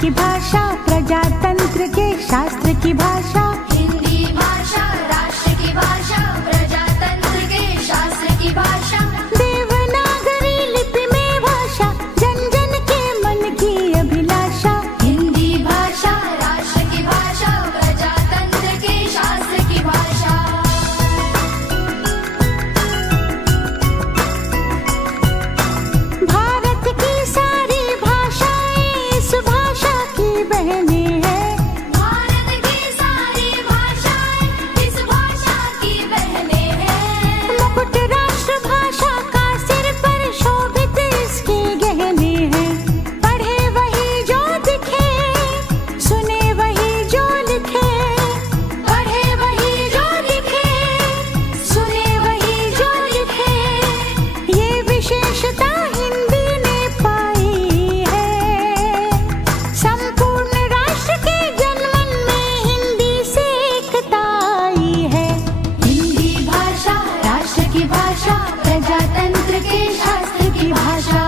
की भाषा, प्रजातंत्र के शास्त्र की भाषा। हिंदी भाषा राष्ट्र की भाषा, प्रजातंत्र के शास्त्र की भाषा। देवनागरी लिपि में भाषा, जन जन के मन की अभिलाषा। हिंदी भाषा राष्ट्र की भाषा, प्रजातंत्र के शास्त्र की भाषा। भारत की सारी भाषाएं इस भाषा की बहनें हैं। भारत की सारी भाषाएं इस भाषा की बहनें हैं। मुकुट राष्ट्र भाषा का सिर पर शोभित इसके गहने हैं। पढ़े वही जो दिखे, सुने वही जो लिखे। पढ़े वही जो लिखे, सुने वही जो लिखे। ये विशेषता हिंदी ने पाई है। संपूर्ण राष्ट्र के जनमन में हिंदी से एकता आई है। हिंदी भाषा राष्ट्र की भाषा, प्रजातंत्र के शास्त्र की भाषा।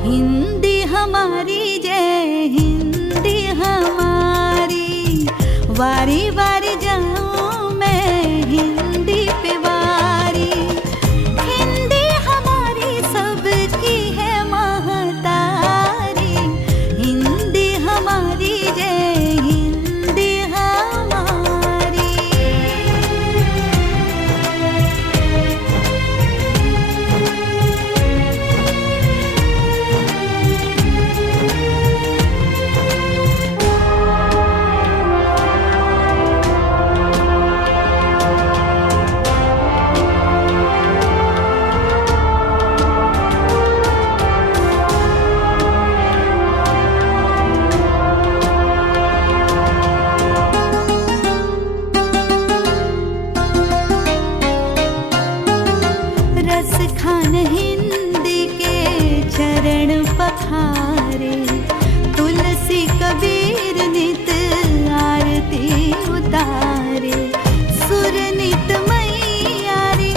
हिंदी हमारी जय हिंदी हमारी, वारी वारी जाऊं मैं हिंदी पे वारी। हिंदी हमारी सबकी है महतारी, हिंदी हमारी जय हिंदी हमारी। रस खान हिंदी के चरण पखारे, तुलसी कबीर नित आरती उतारे। सुर नित मैया रे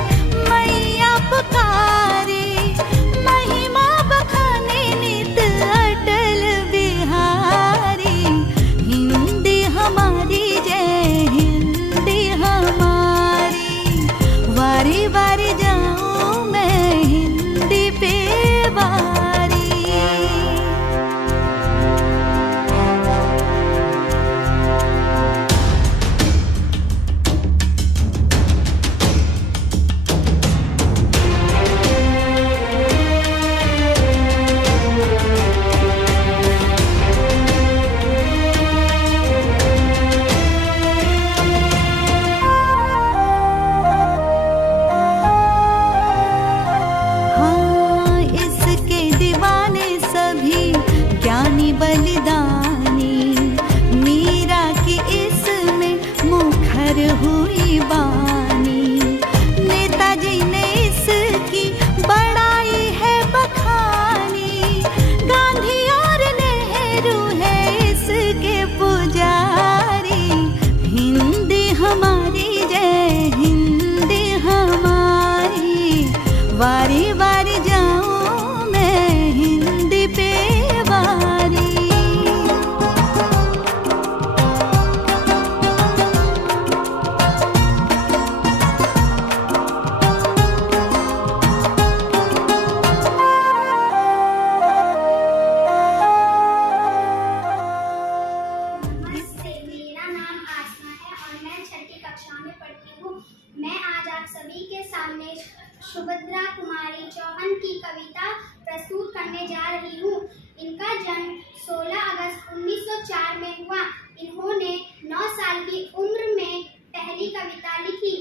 मैया पुकारे, महिमा बखाने नित अटल बिहारी। हिंदी हमारी जय हिंदी हमारी, वारी वारी जाऊं मैं हिंदी पे वारी। हाँ, इसके दीवाने सभी ज्ञानी बलिदानी, मीरा की इसमें मुखर हुई बानी। नेताजी ने इसकी बड़ाई है बखानी, गांधी और नेहरू है इसके पुजारी। हिंदी हमारी जय हिंदी हमारी, वारी वारी जाऊं मैं हिंदी पे वारी। नमस्ते, मेरा नाम आसमा है और मैं 6ठी कक्षा में पढ़ती हूँ। मैं आज आप सभी के सामने सुभद्रा कुमारी चौहान की कविता प्रस्तुत करने जा रही हूँ। इनका जन्म 16 अगस्त 1904 में हुआ। इन्होंने 9 साल की उम्र में पहली कविता लिखी।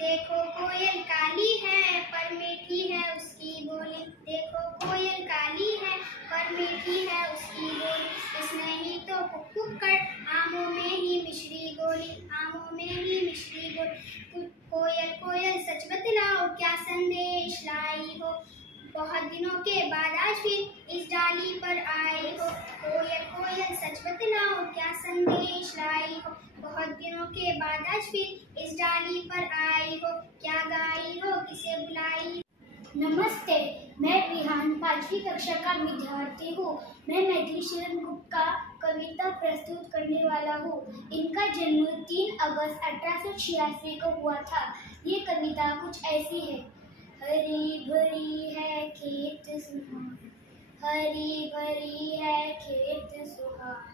देखो कोयल काली है पर मीठी है उसकी बोली, देखो कोयल काली है पर मीठी है उसकी बोली, इसने ही तो कुक कर आमों में ही मिश्री गोली, आमों में ही मिश्री गोली। कोयल कोयल सच बतलाओ क्या संदेश लाई हो, बहुत दिनों के बाद आज फिर इस डाली पर आई हो। कोयल कोयल सच बतलाओ क्या संदेश लाई हो, बहुत दिनों के बाद आज फिर इस डाली पर आई हो। क्या गाई हो किसे बुलाई। नमस्ते, मैं विहान 5वीं कक्षा का विद्यार्थी हूँ। मैं मैथिली शरण गुप्त का कविता प्रस्तुत करने वाला हूँ। इनका जन्म 3 अगस्त 1886 को हुआ था। ये कविता कुछ ऐसी है। हरी भरी है खेत सुहान, हरी भरी है खेत सुहान,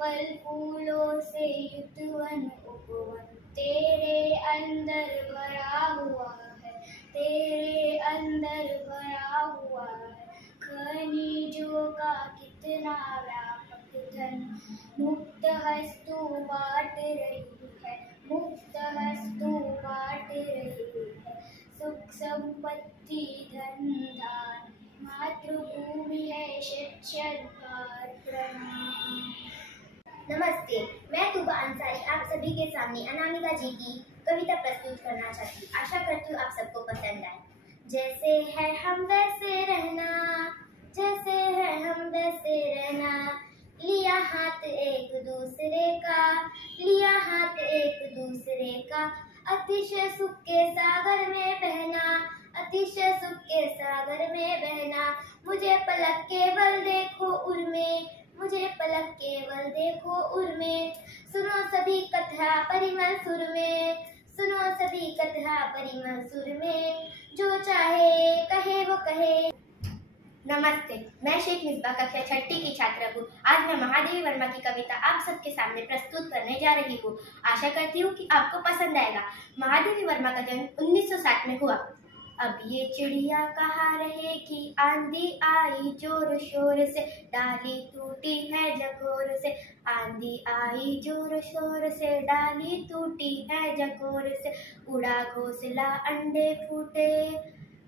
फल फूलों से युक्त वन उपवन, तेरे अंदर भरा हुआ है, तेरे अंदर भरा हुआ है। खनिजों का कितना व्यापक धन, मुक्त हस्तु बांट रही है, मुक्त हस्तु बांट रही है। सुख संपत्ति धन दान, मातृभूमि है शिक्षण प्रणाम। नमस्ते, मैं तुबा अंसारी आप सभी के सामने अनामिका जी की कविता प्रस्तुत करना चाहती हूँ। आशा करती हूँ आप सबको पसंद आए। जैसे है हम वैसे रहना, जैसे है हम वैसे रहना, लिया हाथ एक दूसरे का, लिया हाथ एक दूसरे का, अतिशय सुख के सागर में बहना, अतिशय सुख के सागर में बहना। मुझे पलक केवल देखो उर्मे, मुझे पलक केवल देखो उर्मे, सुनो सभी कथा परिमल सुर में, सुनो सभी कथा परिमल सुर में, जो चाहे कहे वो कहे। नमस्ते, मैं शेख मिसबा कक्षा 6ठी की छात्रा हूँ। आज मैं महादेवी वर्मा की कविता आप सबके सामने प्रस्तुत करने जा रही हूँ। आशा करती हूँ कि आपको पसंद आएगा। महादेवी वर्मा का जन्म 1960 में हुआ। अब ये चिड़िया कहाँ रहेगी, आंधी आई जोर शोर से, डाली टूटी है जगोर से, आंधी आई जोर शोर से, डाली टूटी है जगोर से, उड़ा घोंसला अंडे फूटे,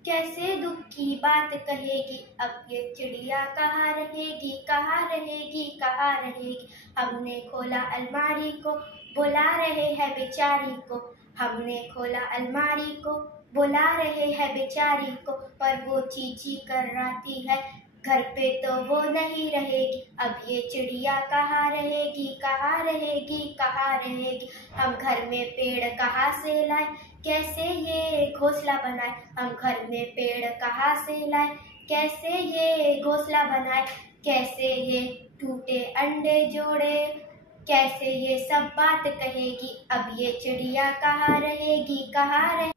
कैसे दुख की बात कहेगी। अब ये चिड़िया कहाँ रहेगी, कहाँ रहेगी, कहाँ रहेगी। हमने खोला अलमारी को, बुला रहे हैं बेचारी को, हमने खोला अलमारी को, बुला रहे हैं बेचारी को, पर वो चींची कराती है, घर पे तो वो नहीं रहेगी। अब ये चिड़िया कहाँ रहेगी, कहाँ रहेगी, कहाँ रहेगी। हम घर में पेड़ कहाँ से लाए, कैसे ये घोंसला बनाए। हम घर में पेड़ कहाँ से लाए, कैसे ये घोंसला बनाए। कैसे ये टूटे अंडे जोड़े, कैसे ये सब बात कहेगी। अब ये चिड़िया कहाँ रहेगी, कहाँ रहेगी।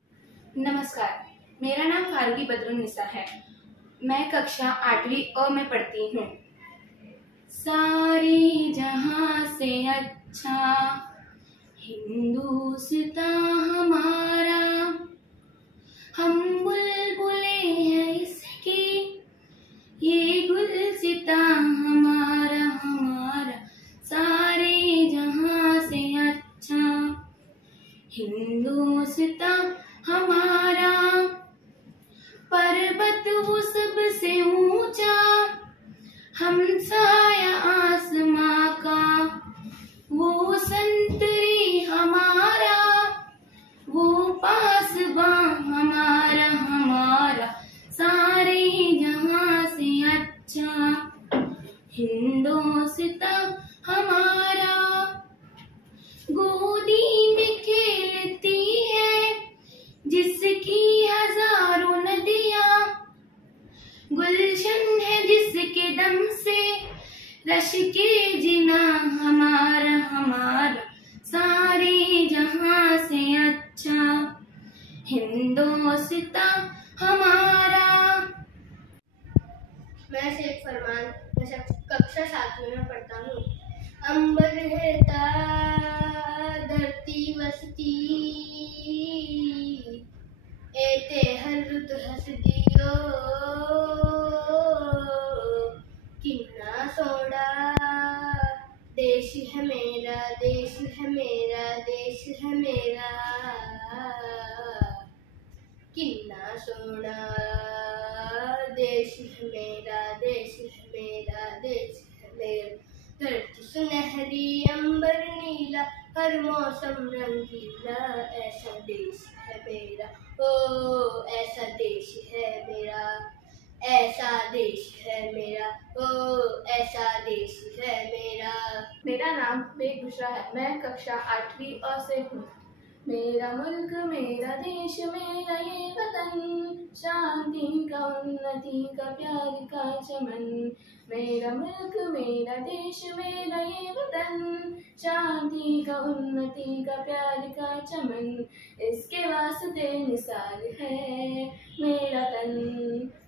नमस्कार, मेरा नाम फारूकी बदरुन्निसा है। मैं कक्षा 8वीं अ में पढ़ती हूँ। सारे जहां से अच्छा हिंदुस्तान हमारा, हम बुलबुले हैं इसकी, ये गुलसितां हमारा हमारा। सारे जहां से अच्छा हिंदुस्तान हमारा, पर्वत वो सबसे ऊंचा, हम साया आसमां का, वो संतरी हमारा, वो पासबां हमारा हमारा। सारे जहां से अच्छा हिंदुस्तान हमारा। गोदी में खेलती है जिसकी हजारों नदियां, गुलशन है जिसके दम से रश के जिना हमारा हमारा। सारे जहां से अच्छा हिंदुस्तान हमारा। मैं शेख फरमान कक्षा 7वीं में पढ़ता हूँ। अंबर है धरती वसती, एते हर रुत हस दियो, किन्ना सोड़ा देश है मेरा, देश है मेरा, देश है मेरा, किन्ना सोड़ा देश है मेरा, देश है हर मौसम रंगीला, ऐसा देश है मेरा, ओ ऐसा देश है मेरा, ऐसा देश है मेरा, ओ ऐसा देश है मेरा। मेरा नाम बेगुशरा है, मैं कक्षा 8वीं अ से हूँ। मेरा मुल्क मेरा देश मेरा ये वतन, शांति का उन्नति का प्यार का चमन। मेरा मुल्क मेरा देश मेरा ये वतन, शांति का उन्नति का प्यार का चमन। इसके वास्ते निसार है मेरा तन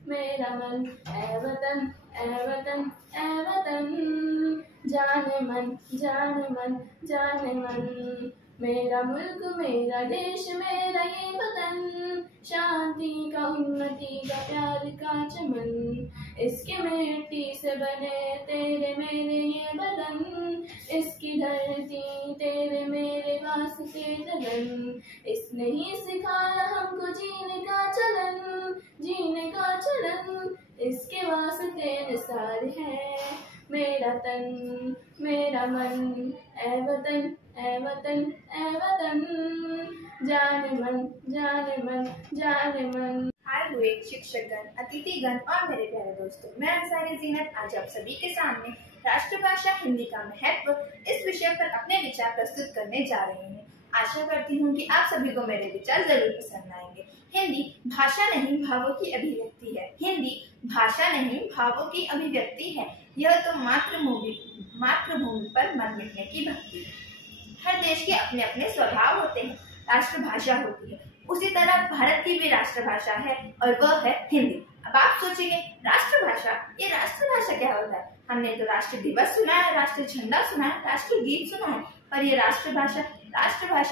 मेरा मन, ऐ वतन ऐ वतन ऐ वतन, जाने मन जाने मन जाने मन। मेरा मुल्क मेरा देश मेरा ये वतन, शांति का उन्नति का प्यार का चमन। इसकी मिट्टी से बने तेरे मेरे ये बदन, इसकी धरती तेरे मेरे वास्ते लगन। इसने ही सिखाया हमको जीने का चलन, जीने का चलन। इसके वास्ते निसार है मेरा तन मेरा मन, ऐ वतन ऐ वतन ऐ वतन, जाने मन जाने मन जाने मन। हाय हुए शिक्षकगण, अतिथिगण और मेरे प्यारे दोस्तों, मैं अंसारी जीनत आज आप सभी के सामने राष्ट्रभाषा हिंदी का महत्व इस विषय पर अपने विचार प्रस्तुत करने जा रही हूँ। आशा करती हूँ कि आप सभी को मेरे विचार जरूर पसंद आएंगे। हिंदी भाषा नहीं भावों की अभिव्यक्ति है। हिंदी भाषा नहीं भावों की अभिव्यक्ति है। यह तो मातृभूमि पर मर मिटने की भक्ति है। हर देश के अपने अपने स्वभाव होते हैं, राष्ट्रभाषा होती है। उसी तरह भारत की भी राष्ट्रभाषा है और वह है हिंदी। अब आप सोचेंगे राष्ट्रभाषा, ये राष्ट्रभाषा क्या होता है? हमने तो राष्ट्र दिवस सुना है, राष्ट्रीय झंडा सुना है, राष्ट्रीय गीत सुना है, पर ये राष्ट्रभाषा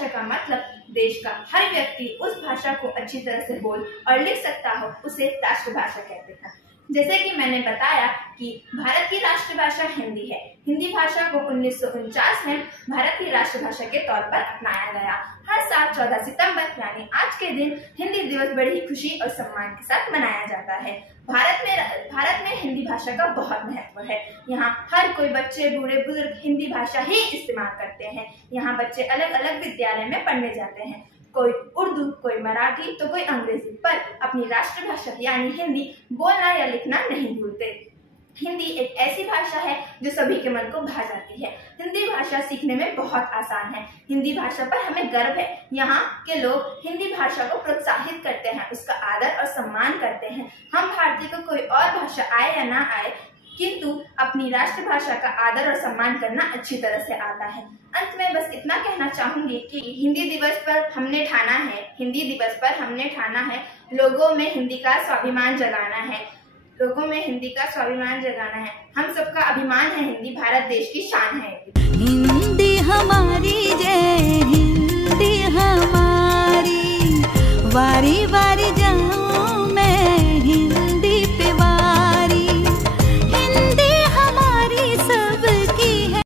का मतलब देश का हर व्यक्ति उस भाषा को अच्छी तरह से बोल और लिख सकता हो, उसे राष्ट्रभाषा कहते हैं। जैसे कि मैंने बताया कि भारत की राष्ट्रभाषा हिंदी है। हिंदी भाषा को 1949 में भारत की राष्ट्रभाषा के तौर पर अपनाया गया। हर साल 14 सितंबर यानी आज के दिन हिंदी दिवस बड़ी ही खुशी और सम्मान के साथ मनाया जाता है। भारत में हिंदी भाषा का बहुत महत्व है। यहाँ हर कोई बच्चे बूढ़े बुजुर्ग हिंदी भाषा ही इस्तेमाल करते हैं। यहाँ बच्चे अलग अलग विद्यालय में पढ़ने जाते हैं, कोई उर्दू, कोई मराठी तो कोई अंग्रेजी, पर अपनी राष्ट्रभाषा यानी हिंदी बोलना या लिखना नहीं भूलते। हिंदी एक ऐसी भाषा है जो सभी के मन को भा जाती है। हिंदी भाषा सीखने में बहुत आसान है। हिंदी भाषा पर हमें गर्व है। यहाँ के लोग हिंदी भाषा को प्रोत्साहित करते हैं, उसका आदर और सम्मान करते हैं। हम भारतीय को कोई और भाषा आए या ना आए, किंतु अपनी राष्ट्रभाषा का आदर और सम्मान करना अच्छी तरह से आता है। अंत में बस इतना कहना चाहूंगी कि हिंदी दिवस पर हमने ठाना है लोगों में हिंदी का स्वाभिमान जगाना है। हम सबका अभिमान है। हिंदी भारत देश की शान है। हिंदी हमारी जय